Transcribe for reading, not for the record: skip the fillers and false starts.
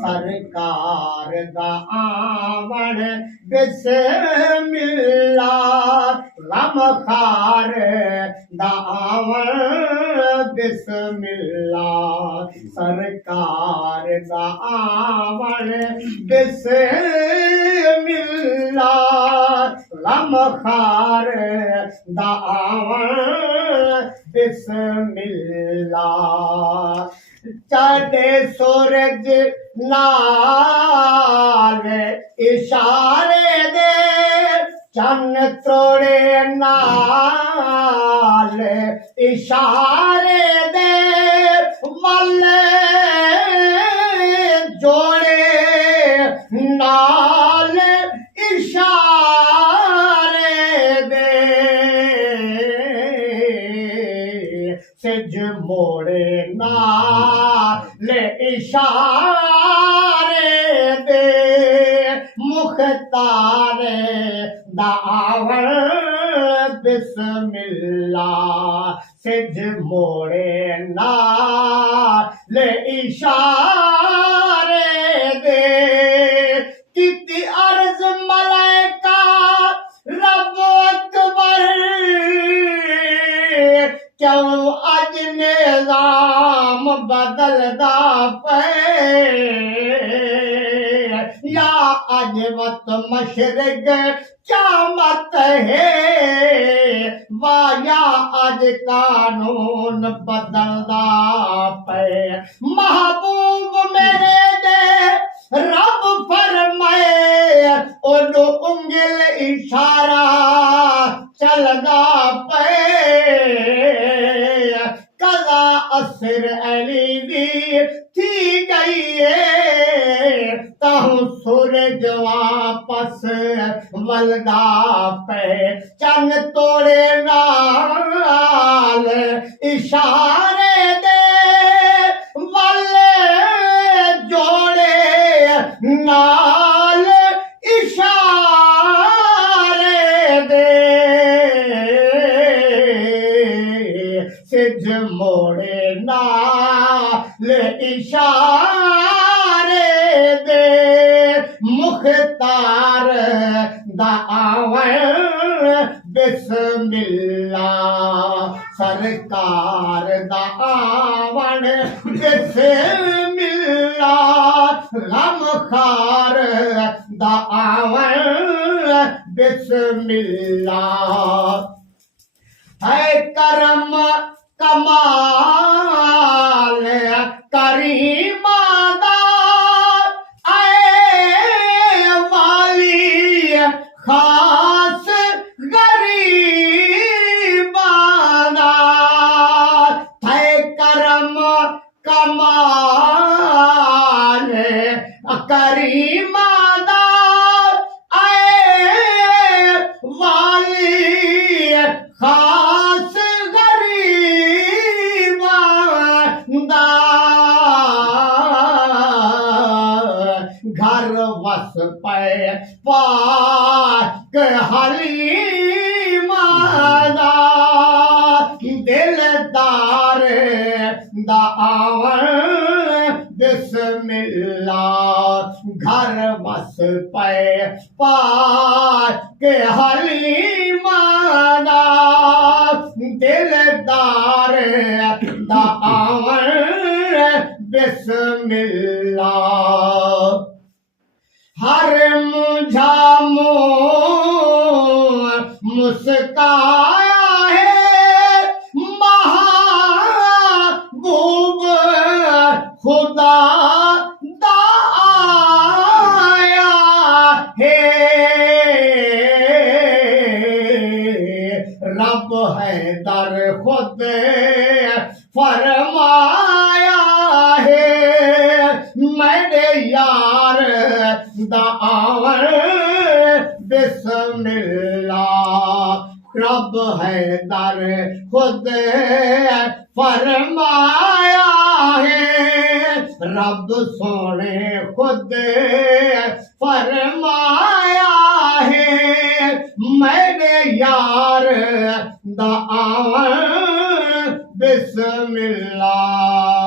सरकार दा आवण बिस्मिल्लाह गमखार दा आवण बिस्मिल्लाह सरकार दा आवण बिस्मिल्लाह गमखार दा आवण बिस्मिल्लाह चढ़े सूरज नाल इशारे दे चन्न तोड़े नाल इशारे दे वल जोड़े नाल इशारे दे सिज मोड़े नाल इशारे दे मुख्तार दावण बिस्मिल्लाह सिज मोड़े नाल इशारे दे किती अर्ज मलाइका रब अकबर क्यों अज निज़ाम बदलदा पे या अज वत मशरिक क़यामत है वाया अज कानून बदलदा पे महबूब मेरे दे रब फरमाए ओदो उंगल इशारा चलदा पे कज़ा असर अली दी थी गई है ताहू सूरज वापस वलदा पे चन तोड़े नाल इशारे दे वल जोड़े नाल इशारे दे सिज मोड़े नाल इशारे दे मुख्तार दावण बिस्मिल्लाह सरकार दावण बिस्मिल्लाह गमखार दावण बिस्मिल्लाह है करम कमाल करीमा दा ऐ वाली खास गरीबा दा है करम कमाल करीमा दा ऐ वाली खास घर वस पे पाक हलीमा दा दिलदार दावण बिस्मिल्लाह घर वस पे पाक हलीमा दा दिलदार दावण बिस्मिल्लाह हर मुझामो मुस्काया है महबूब खुदा दाया है रब है दर खुद फरमाया है मेरे यार दावण बिस्मिल्लाह रब है दर खुद फरमाया है रब सोने खुद फरमाया है मेरे यार दावण बिस्मिल्लाह